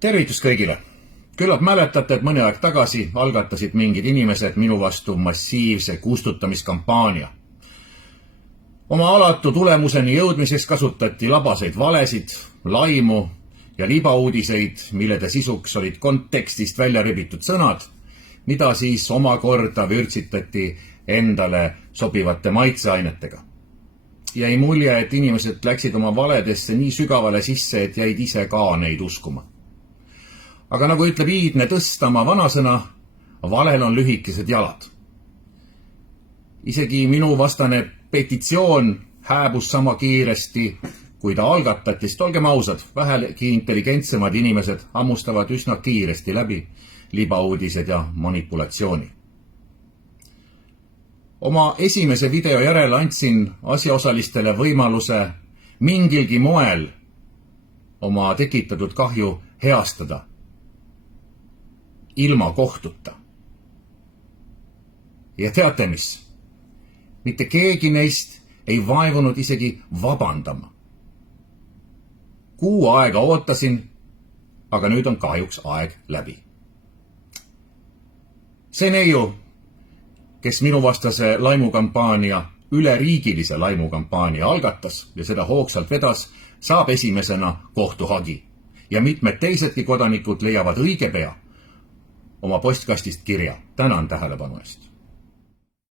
Tervitus kõigile! Küllap mäletate, et mõni aeg tagasi algatasid mingid inimesed minu vastu massiivse kustutamiskampaania. Oma alatu tulemuseni jõudmiseks kasutati labaseid valesid, laimu ja libauudiseid, millede sisuks olid kontekstist välja ribitud sõnad, mida siis omakorda vürtsitati endale sobivate maitseainetega. Jäi mulje, et inimesed läksid oma valedesse nii sügavale sisse, et jäid ise ka neid uskuma. Aga nagu ütleb iidne Tõstamaa vanasõna, valel on lühikesed jalad. Isegi minu vastane petitsioon hääbus sama kiiresti, kui ta algatati, sest olgem ausad, vähegi intelligentsemad inimesed hammustavad üsna kiiresti läbi libauudised ja manipulatsiooni. Oma esimese video järel andsin asjaosalistele võimaluse mingilgi moel oma tekitatud kahju heastada ilma kohtuta. Ja teate mis? Mitte keegi neist ei vaevunud isegi vabandama. Kuu aega ootasin, aga nüüd on kahjuks aeg läbi. See neiu, kes minuvastase laimukampaania, üleriigilise laimukampaania algatas ja seda hoogsalt vedas, saab esimesena kohtuhagi. Ja mitmed teisedki kodanikud leiavad õige pea oma postkastist kirja. Tänan tähelepanu eest.